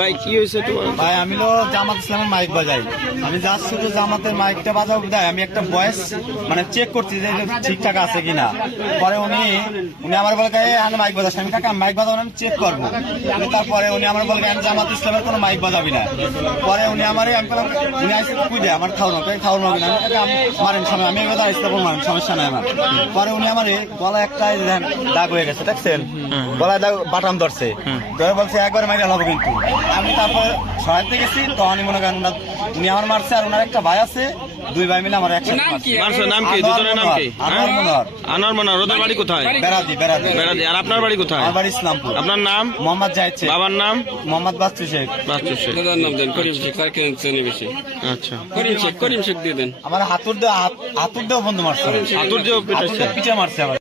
ভাই কি হয়েছে তোমার? ভাই আমি তো জামাত ইসলামের মাইক বাজাই। আমি যাচ্ছি তো জামাতের মাইকটা বাজাবো দেয়, আমি একটা ভয়েস মানে চেক করছি যে ঠিকঠাক আছে কিনা। পরে উনি আমার বলে আমি মাইক বাজাচ্ছি, আমি কাকা মাইক বাজাবো আমি চেক করবো। তারপরে উনি আমার বলে আমি জামাত ইসলামের কোনো মাইক বাজাবি না। পরে উনি আমারে আমি বললাম উনি আসে কুই দেয় আমার খাওয়ানো খাওয়ানো কিনা, আমি কাকা মারেন সামনে আমি এবার ইসলাম মারেন সমস্যা নাই আমার। পরে উনি আমারে গলা একটা দাগ হয়ে গেছে দেখছেন, গলায় দাগ বাটাম ধরছে, বলছে একবার মাইরে হবো কিন্তু। আমি তারপরে সহায়তা গেছি তো আমি মনে করেন উনি আমার মারছে আর ওনার একটা ভাই আছে, দুই ভাই মিলে আমার একসাথে মারছে। নাম কি? দুজনের নাম কি? আনোয়ার মনোহর। আনোয়ার মনোহর। ওদের বাড়ি কোথায়? বেড়াদি বেড়াদি বেড়াদি। আর আপনার বাড়ি কোথায়? আমার বাড়ি ইসলামপুর। আপনার নাম? মোহাম্মদ জাহিদ শেখ। বাবার নাম? মোহাম্মদ বাচ্চু শেখ। বাচ্চু শেখ। দাদার নাম দেন করিম শেখ, তার কেন চেনে বেশি? আচ্ছা, করিম শেখ দিয়ে দেন। আমার হাতুর দেওয়া বন্ধু মারছে, হাতুর দিয়ে পিটাইছে? পিঠে মারছে আমার।